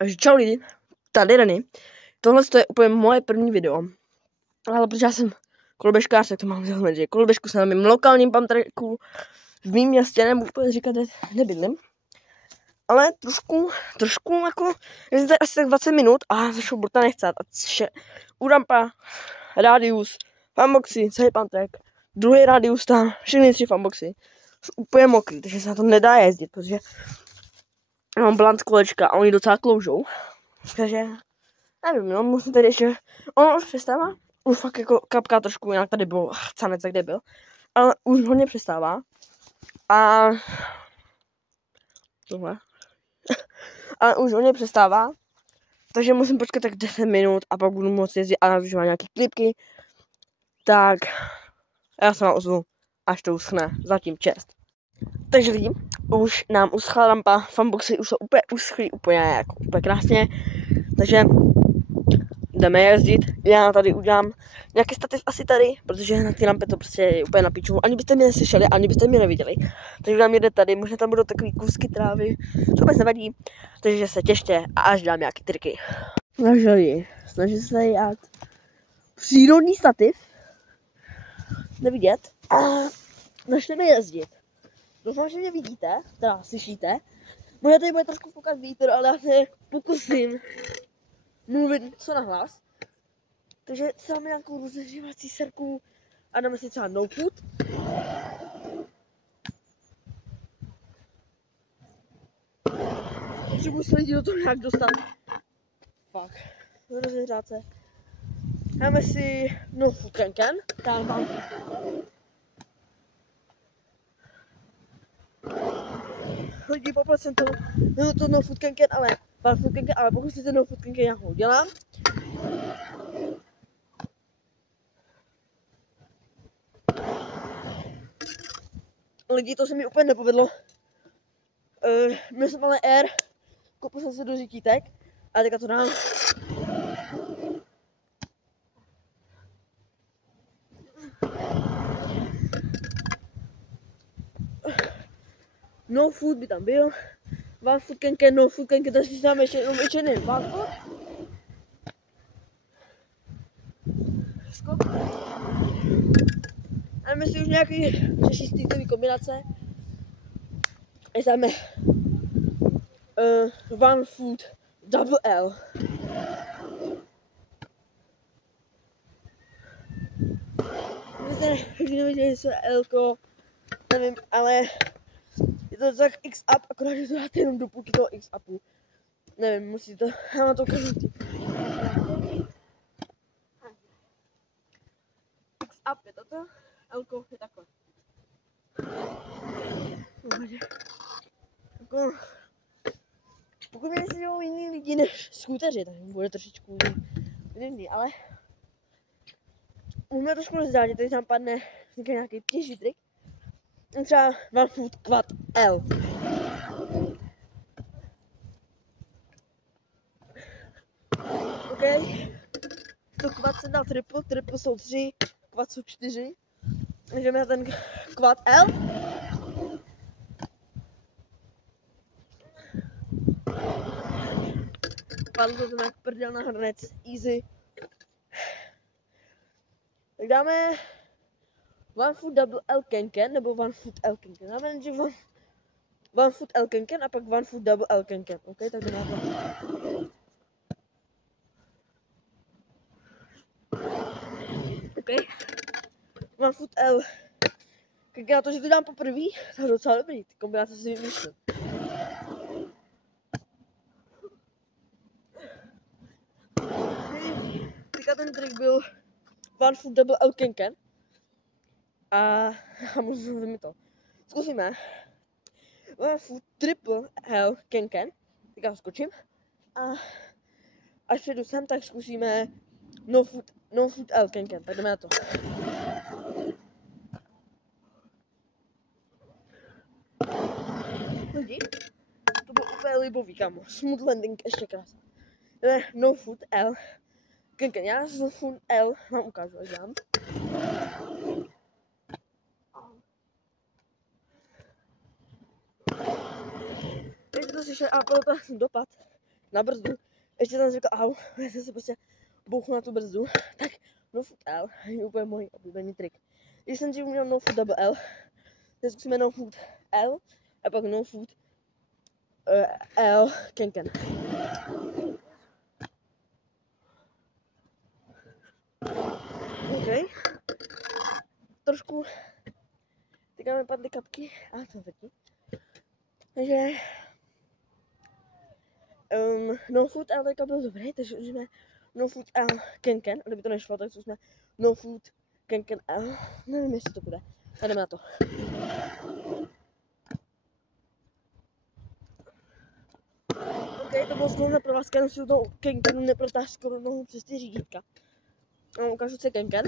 Takže čau lidi, tady Reny. Tohle je úplně moje první video. Ale protože já jsem koloběžkář, tak to mám vzhledem, že koloběžku jsem na mým lokálním pump-tracku v mým městě, nebudu úplně říkat, že nebydlím. Ale trošku jako, je to asi tak 20 minut a začal burta nechcát. A u rampa, rádius, funboxy, celý pump-track, druhý rádius tam, všechny 3 funboxy. Jsou úplně mokrý, takže se na to nedá jezdit, protože mám blant kolečka a oni docela kloužou. Takže nevím, no, musím tady ještě, ono už přestává, už fakt jako kapka trošku, jinak tady byl canec, kde byl, ale už hodně přestává a tohle, ale už hodně přestává, takže musím počkat tak 10 minut a pak budu moct jezdit a natočovat nějaký klipky, tak já se vám ozvu, až to uschne, zatím čest. Takže lidi, už nám uschla rampa, funboxy už jsou úplně uschlý, úplně krásně, takže jdeme jezdit, já tady udělám nějaký stativ asi tady, protože na té lampě to prostě je úplně na piču, ani byste mě neslyšeli, ani byste mě neviděli, takže nám jede tady, možná tam budou takový kůzky trávy, co vůbec nevadí, takže se těšte a až dám nějaký triky. Snaží se ját přírodní stativ, nevidět a začneme jezdit. Doufám, že mě vidíte, teda slyšíte, možná tady bude trošku foukat vítr, ale já se pokusím mluvit co nahlas. Takže si dáme nějakou rozehřívací serku a dáme si třeba no food. Potřebuji se lidi do toho nějak dostat. Fakt. Rozehřát se. Dáme si no food can. Tam mám. Lidi, poplať jsem to. No to no food can, ale pokud si ten no food can nějakou udělám. Lidi, to se mi úplně nepovedlo. Měl jsem ale air, kopl jsem se do řítítek a teďka to dám. No food by tam byl. One food can, no food can, takže si dáme ještě jeden one food. Skok. Dáme si už nějaký 6 týdnový kombinace. A dáme one food double L. Vy neviděli, jestli je L-ko, nevím, ale je to tak X-up, akorát, že to dáte jenom do půlky toho X-upu. Nevím, musíte to, já mám to ukazit. X-up je toto, L-ko je takhle. Pokud mě nesledujou jiný lidi než skúteři, tak bude trošičku jiný, ale můžeme trošku rozdát, tady tam padne nějaký těžší trik. Třeba one foot quad L. OK. To quad jsem dal triple jsou 3, quad jsou 4. Jdeme na ten quad L. Padl to tam jak prdel na hrnec, easy. Tak dáme one foot double L can, nebo one foot L can. Dáme že one foot L can a pak one foot double L can. OK, tak jdeme na to. OK. One foot L can, na to, že to dám poprvé, to je docela dobrý, ty kombinace si vymýšlím. Teďka ten trik byl one foot double L can. A můžu mi to. Zkusíme. One foot triple L can. Teďka skočím. A až přijdu sem, tak zkusíme no foot L can. Tak jdeme na to. Lidi, to bylo úplně libový, kámo. Smooth landing, ještě krásně. Jdeme no foot L can. Já z no foot L vám ukážu, až dám. Teď to slyšel a proto jsem dopad. na brzdu. Ještě jsem si říkal, au, já jsem si prostě bouchl na tu brzdu. Tak no foot L je úplně můj oblíbený trik. Když jsem si uměl no foot double L, tak zkusíme no foot L a pak no foot L Ken. OK. Trošku teďka mi padly kapky a to taky. Takže no foot L teďka byl dobrý, takže už jsme no foot L Ken. A kdyby to nešlo, tak jsme no foot Ken L. Nevím, jestli to bude. A jdeme na to. OK, to bylo skoro pro vás, když si to Ken neprotáhl skoro nohu přes ty řídítka. A ukážu si Ken. Ken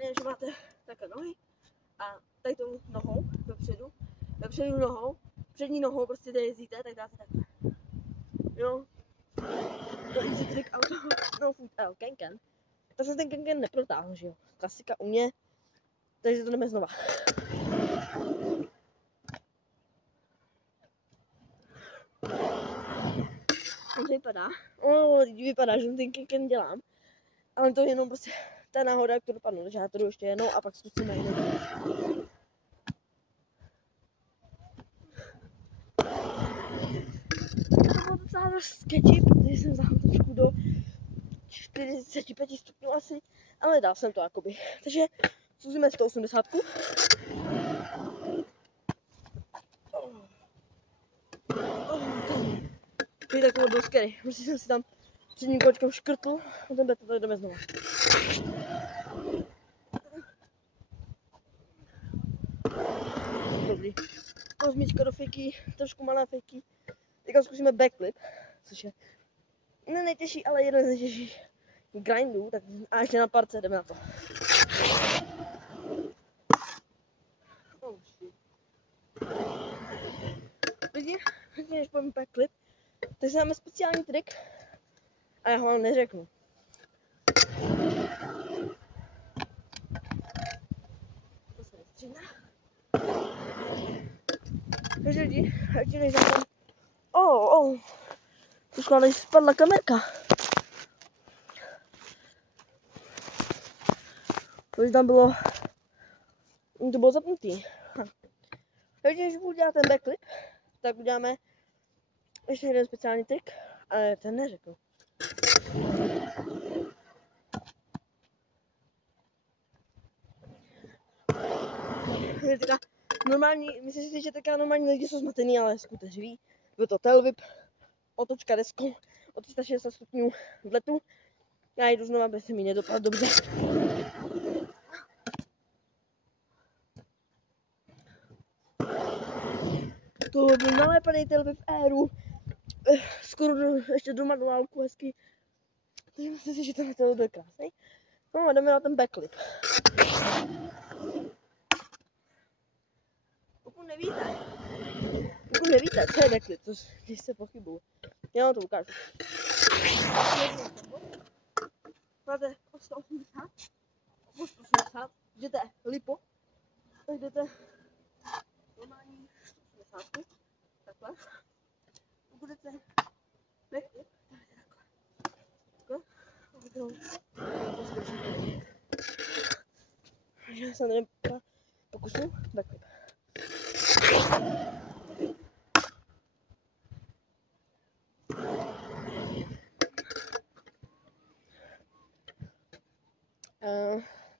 je, že máte takhle nohy a tady tou nohou vepředu nohou, přední nohou prostě kde jezdíte, tak dáte takhle. Jo, to easy trick auto, no foot L, Ken. Tak jsem ten Ken neprotáhl, že jo, klasika u mě, takže to jdeme znova. On to vypadá, že ten Ken dělám, ale to je jenom prostě ta náhoda, jak to dopadlo, takže já to jdu ještě jednou a pak zkusíme jinou. To bylo docela dost sketchy, protože jsem zahl trošku do 45 stupňů asi, ale dal jsem to jakoby. Takže zkusíme 180. Tak bylo dost scary, prostě jsem si tam předním kolečkem škrtl a ten beton, jdeme znovu. Dobrý. Osmička do fejky, trošku malá fejky. Teďka zkusíme backflip, což je ne nejtěžší, ale jeden z nejtěžších grindů, tak a ještě na parce, jdeme na to. Lidi, než pojďme backflip, tak si máme speciální trik a já ho vám neřeknu. To se nestřídá. Takže lidi, ještě než tam... Už ale spadla kamerka. Protože tam bylo... To bylo zapnutý. Takže když budu dělat ten backflip, tak uděláme ještě jeden speciální trik, ale ten neřeknu. Normální, myslím si, že taká normální lidi jsou zmatený, ale skuteři ví. Byl to tail whip, otočka deskou, o 360 stupňů v letu. Já jdu znova, aby se mi nedopadl dobře. To byl nalépaný tail whip v éru. Skoro ještě doma do válku hezky. Takže myslím si, že tenhle tail byl krásný. No a jdeme na ten backflip. Pokud nevíte, co je backflip, to když se pochybuju. Já vám to ukážu. Máte 180, 180, jdete lipo, tak jdete normální 180, takhle. Budete backflip, takhle. Já jsem tady pokusu backflip.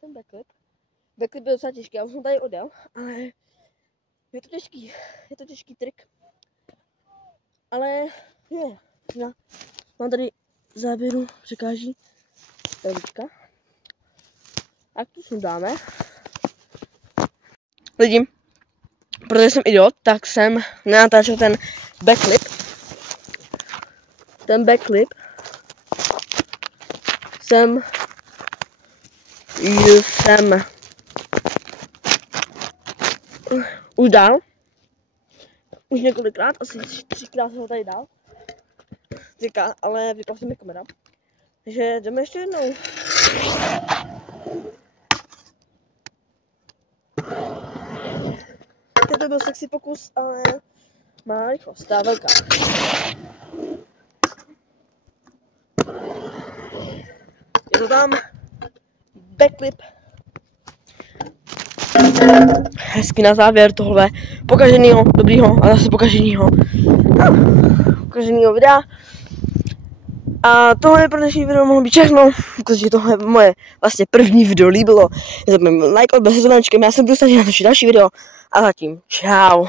Ten backflip byl docela těžký, já už jsem tady odjel, ale je to těžký trik, ale je, mám tady záběru překáží travička, tak tu sundáme. Lidi, protože jsem idiot, tak jsem nenatáčel ten backflip. Ten backflip jsem už dal. Už několikrát, asi 3krát jsem ho tady dal. Říká, ale vypal se mi kamera. Takže jdeme ještě jednou. To je to byl sexy pokus, ale má rychlost, ta velká. Je to tam. Backflip. Hezky na závěr tohle pokaženýho, dobrýho a zase pokaženýho videa. A tohle je pro dnešní video mohlo být všechno, protože tohle je moje vlastně první video líbilo. Nezapomeňte like, odběr se zvonečkem, já jsem budu snažit natočit další video a zatím čau.